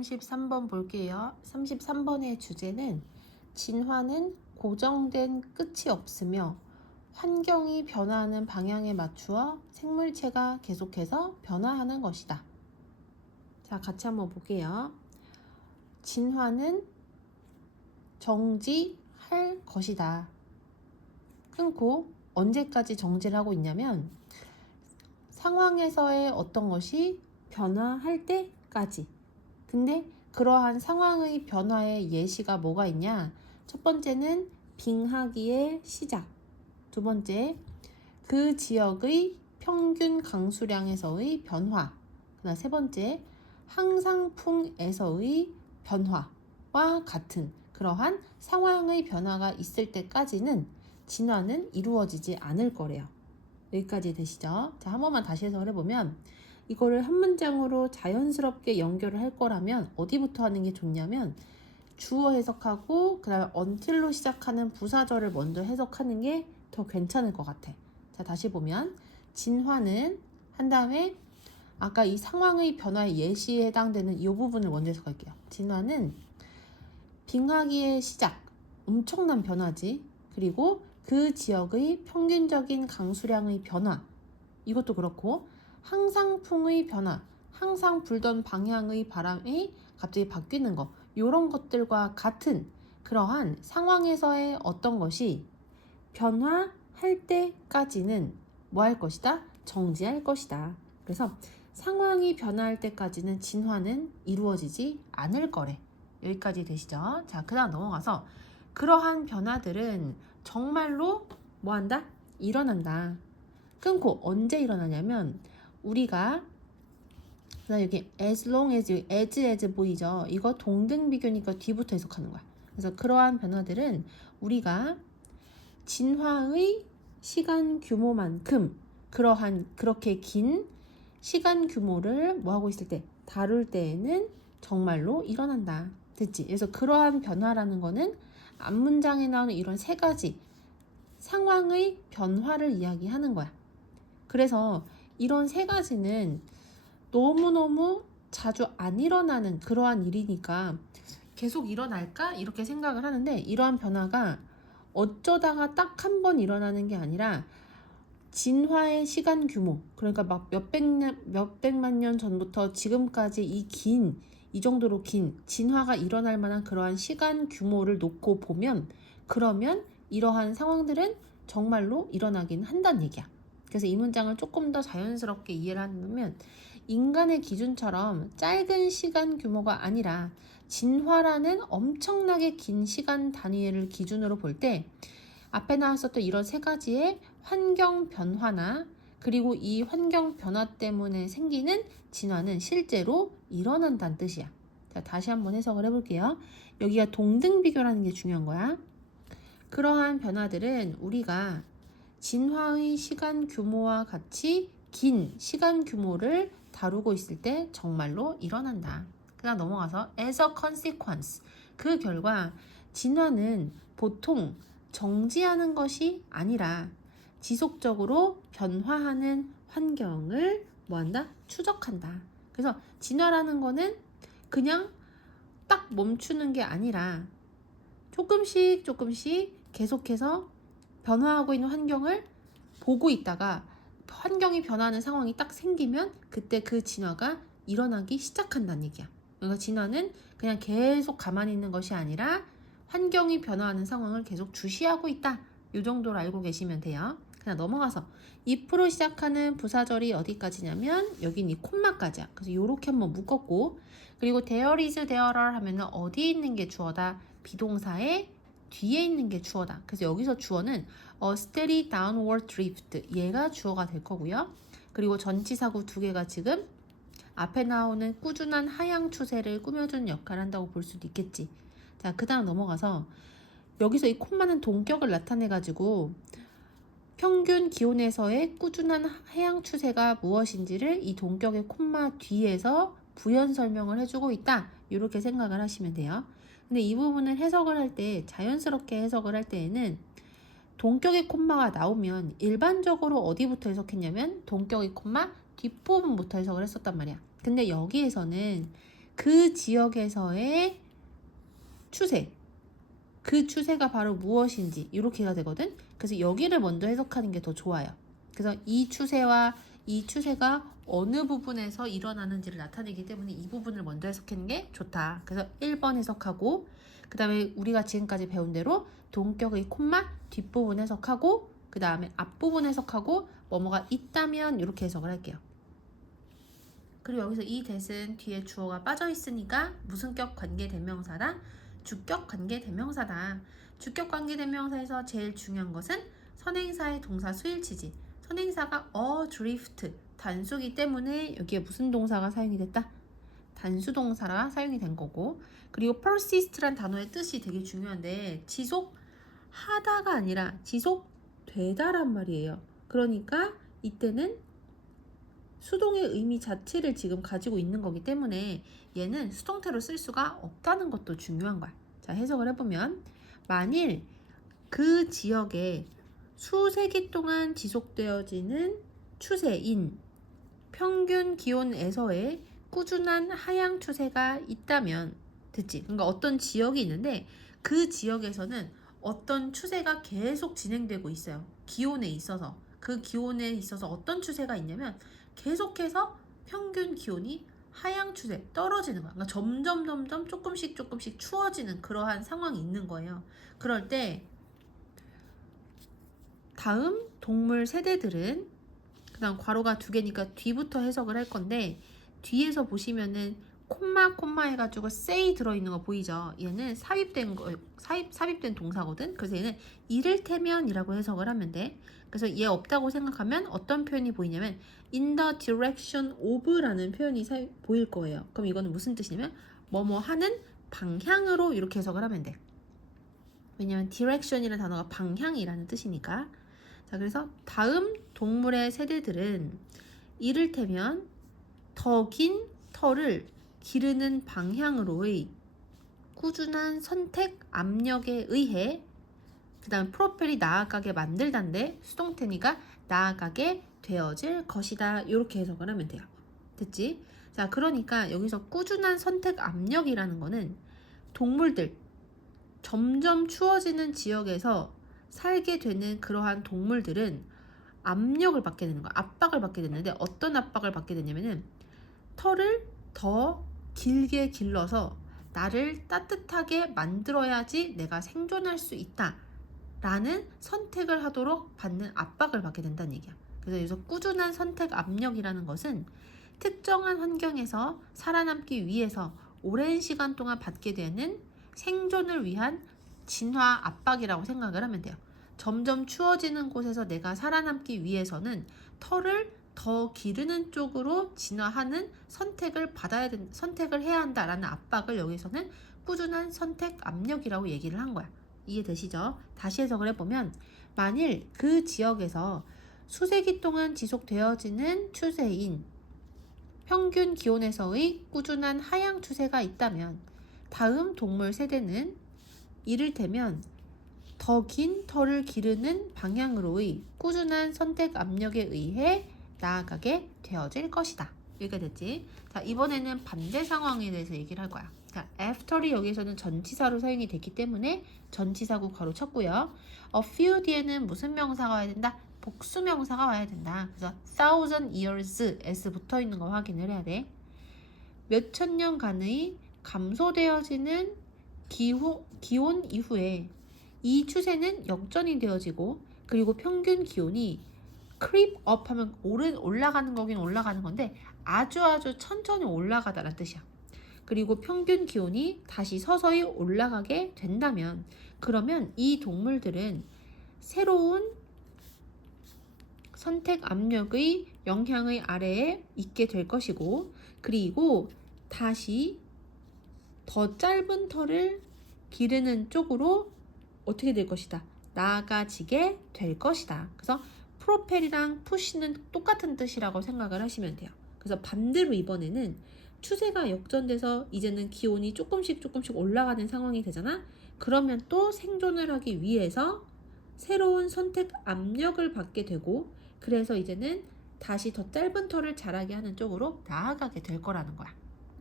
33번 볼게요. 33번의 주제는 진화는 고정된 끝이 없으며 환경이 변화하는 방향에 맞추어 생물체가 계속해서 변화하는 것이다. 자, 같이 한번 볼게요. 진화는 정지할 것이다. 끊고 언제까지 정지를 하고 있냐면 상황에서의 어떤 것이 변화할 때까지. 근데 그러한 상황의 변화의 예시가 뭐가 있냐? 첫 번째는 빙하기의 시작. 두 번째, 그 지역의 평균 강수량에서의 변화. 그다음 세 번째, 항상풍에서의 변화와 같은 그러한 상황의 변화가 있을 때까지는 진화는 이루어지지 않을 거래요. 여기까지 되시죠? 자, 한 번만 다시 해석을 해보면 이거를 한 문장으로 자연스럽게 연결을 할 거라면 어디부터 하는 게 좋냐면 주어 해석하고 그 다음에 until로 시작하는 부사절을 먼저 해석하는 게 더 괜찮을 것 같아. 자, 다시 보면 진화는 한 다음에 아까 이 상황의 변화의 예시에 해당되는 이 부분을 먼저 해석할게요. 진화는 빙하기의 시작, 엄청난 변화지. 그리고 그 지역의 평균적인 강수량의 변화, 이것도 그렇고 항상풍의 변화, 항상 불던 방향의 바람이 갑자기 바뀌는 거, 이런 것들과 같은 그러한 상황에서의 어떤 것이 변화할 때까지는 뭐 할 것이다? 정지할 것이다. 그래서 상황이 변화할 때까지는 진화는 이루어지지 않을 거래. 여기까지 되시죠? 자, 그 다음 넘어가서 그러한 변화들은 정말로 뭐 한다? 일어난다. 끊고 언제 일어나냐면 우리가 여기 as long as 보이죠? 이거 동등비교니까 뒤부터 해석하는 거야. 그래서 그러한 변화들은 우리가 진화의 시간 규모만큼 그러한 그렇게 긴 시간 규모를 뭐 하고 있을 때 다룰 때에는 정말로 일어난다. 됐지? 그래서 그러한 변화라는 거는 앞문장에 나오는 이런 세 가지 상황의 변화를 이야기하는 거야. 그래서 이런 세 가지는 너무너무 자주 안 일어나는 그러한 일이니까 계속 일어날까? 이렇게 생각을 하는데 이러한 변화가 어쩌다가 딱 한 번 일어나는 게 아니라 진화의 시간 규모, 그러니까 막 몇백만 년 전부터 지금까지 이 정도로 긴 진화가 일어날 만한 그러한 시간 규모를 놓고 보면 그러면 이러한 상황들은 정말로 일어나긴 한다는 얘기야. 그래서 이 문장을 조금 더 자연스럽게 이해를 하면 인간의 기준처럼 짧은 시간 규모가 아니라 진화라는 엄청나게 긴 시간 단위를 기준으로 볼 때 앞에 나왔었던 이런 세 가지의 환경 변화나 그리고 이 환경 변화 때문에 생기는 진화는 실제로 일어난다는 뜻이야. 자, 다시 한번 해석을 해볼게요. 여기가 동등비교라는 게 중요한 거야. 그러한 변화들은 우리가 진화의 시간 규모와 같이 긴 시간 규모를 다루고 있을 때 정말로 일어난다. 그다음 넘어가서 as a consequence, 그 결과 진화는 보통 정지하는 것이 아니라 지속적으로 변화하는 환경을 뭐한다? 추적한다. 그래서 진화라는 거는 그냥 딱 멈추는 게 아니라 조금씩 계속해서 변화하고 있는 환경을 보고 있다가 환경이 변하는 상황이 딱 생기면 그때 그 진화가 일어나기 시작한다는 얘기야. 그러니까 진화는 그냥 계속 가만히 있는 것이 아니라 환경이 변화하는 상황을 계속 주시하고 있다. 이 정도로 알고 계시면 돼요. 그냥 넘어가서 if로 시작하는 부사절이 어디까지냐면 여긴 이 콤마까지야. 그래서 이렇게 한번 묶었고 그리고 there is, there are 하면은 어디에 있는 게 주어다? 비동사의 뒤에 있는 게 주어다. 그래서 여기서 주어는 a steady downward drift, 얘가 주어가 될 거고요. 그리고 전치사구 두 개가 지금 앞에 나오는 꾸준한 하향 추세를 꾸며주는 역할을 한다고 볼 수도 있겠지. 자, 그 다음 넘어가서 여기서 이 콤마는 동격을 나타내가지고 평균 기온에서의 꾸준한 하향 추세가 무엇인지를 이 동격의 콤마 뒤에서 부연 설명을 해주고 있다. 이렇게 생각을 하시면 돼요. 근데 이 부분을 해석을 할 때 자연스럽게 해석을 할 때에는 동격의 콤마가 나오면 일반적으로 어디부터 해석했냐면 동격의 콤마 뒷부분부터 해석을 했었단 말이야. 근데 여기에서는 그 지역에서의 추세, 그 추세가 바로 무엇인지 이렇게가 되거든. 그래서 여기를 먼저 해석하는 게 더 좋아요. 그래서 이 추세와 이 추세가 어느 부분에서 일어나는지를 나타내기 때문에 이 부분을 먼저 해석하는 게 좋다. 그래서 1번 해석하고, 그 다음에 우리가 지금까지 배운 대로 동격의 콤마 뒷부분 해석하고, 그 다음에 앞부분 해석하고, 뭐뭐가 있다면 이렇게 해석을 할게요. 그리고 여기서 이 that은 뒤에 주어가 빠져 있으니까 무슨 격 관계 대명사다? 주격 관계 대명사다. 주격 관계 대명사에서 제일 중요한 것은 선행사의 동사 수일치지. 선행사가 drift 단수기 때문에 여기에 무슨 동사가 사용이 됐다? 단수 동사가 사용이 된 거고, 그리고 persist란 단어의 뜻이 되게 중요한데 지속하다가 아니라 지속되다란 말이에요. 그러니까 이때는 수동의 의미 자체를 지금 가지고 있는 거기 때문에 얘는 수동태로 쓸 수가 없다는 것도 중요한 거야. 자, 해석을 해보면 만일 그 지역에 수세기 동안 지속되어지는 추세인 평균 기온에서의 꾸준한 하향 추세가 있다면, 됐지? 그러니까 어떤 지역이 있는데 그 지역에서는 어떤 추세가 계속 진행되고 있어요. 기온에 있어서. 그 기온에 있어서 어떤 추세가 있냐면 계속해서 평균 기온이 하향 추세 떨어지는 거야. 그러니까 점점 조금씩 추워지는 그러한 상황이 있는 거예요. 그럴 때 다음 동물 세대들은, 그 다음 괄호가 2개니까 뒤부터 해석을 할 건데, 뒤에서 보시면은 콤마 해가지고 say 들어있는 거 보이죠? 얘는 삽입된 동사거든. 그래서 얘는 이를테면이라고 해석을 하면 돼. 그래서 얘 없다고 생각하면 어떤 표현이 보이냐면 in the direction of라는 표현이 보일 거예요. 그럼 이거는 무슨 뜻이냐면 뭐뭐 하는 방향으로 이렇게 해석을 하면 돼. 왜냐면 direction이라는 단어가 방향이라는 뜻이니까. 자, 그래서 다음 동물의 세대들은 이를테면 더 긴 털을 기르는 방향으로의 꾸준한 선택 압력에 의해, 그 다음 프로펠이 나아가게 만들단데 수동태니까 나아가게 되어질 것이다. 이렇게 해석을 하면 돼요. 됐지? 자, 그러니까 여기서 꾸준한 선택 압력이라는 거는 동물들, 점점 추워지는 지역에서 살게 되는 그러한 동물들은 압력을 받게 되는 거야. 압박을 받게 되는데 어떤 압박을 받게 되냐면은 털을 더 길게 길러서 나를 따뜻하게 만들어야지 내가 생존할 수 있다 라는 선택을 하도록 받는 압박을 받게 된다는 얘기야. 그래서 여기서 꾸준한 선택 압력이라는 것은 특정한 환경에서 살아남기 위해서 오랜 시간 동안 받게 되는 생존을 위한 진화 압박이라고 생각을 하면 돼요. 점점 추워지는 곳에서 내가 살아남기 위해서는 털을 더 기르는 쪽으로 진화하는 선택을 해야 한다라는 압박을 여기서는 꾸준한 선택 압력이라고 얘기를 한 거야. 이해되시죠? 다시 해석을 해보면 만일 그 지역에서 수세기 동안 지속되어지는 추세인 평균 기온에서의 꾸준한 하향 추세가 있다면 다음 동물 세대는 이를테면 더 긴 털을 기르는 방향으로의 꾸준한 선택 압력에 의해 나아가게 되어질 것이다. 이렇게 됐지? 자, 이번에는 반대 상황에 대해서 얘기를 할 거야. 자, after이 여기서는 전치사로 사용이 됐기 때문에 전치사구 괄호 쳤고요. a few 뒤에는 무슨 명사가 와야 된다? 복수 명사가 와야 된다. 그래서 thousand years s 붙어 있는 거 확인을 해야 돼. 몇천 년간의 감소되어지는 기온 이후에 이 추세는 역전이 되어지고, 그리고 평균 기온이 creep up 하면 올라가는 거긴 올라가는 건데 아주 천천히 올라가다라는 뜻이야. 그리고 평균 기온이 다시 서서히 올라가게 된다면, 그러면 이 동물들은 새로운 선택 압력의 영향의 아래에 있게 될 것이고, 그리고 다시 더 짧은 털을 기르는 쪽으로 어떻게 될 것이다? 나아가지게 될 것이다. 그래서 프로펠이랑 푸시는 똑같은 뜻이라고 생각을 하시면 돼요. 그래서 반대로 이번에는 추세가 역전돼서 이제는 기온이 조금씩 올라가는 상황이 되잖아. 그러면 또 생존을 하기 위해서 새로운 선택 압력을 받게 되고, 그래서 이제는 다시 더 짧은 털을 자라게 하는 쪽으로 나아가게 될 거라는 거야.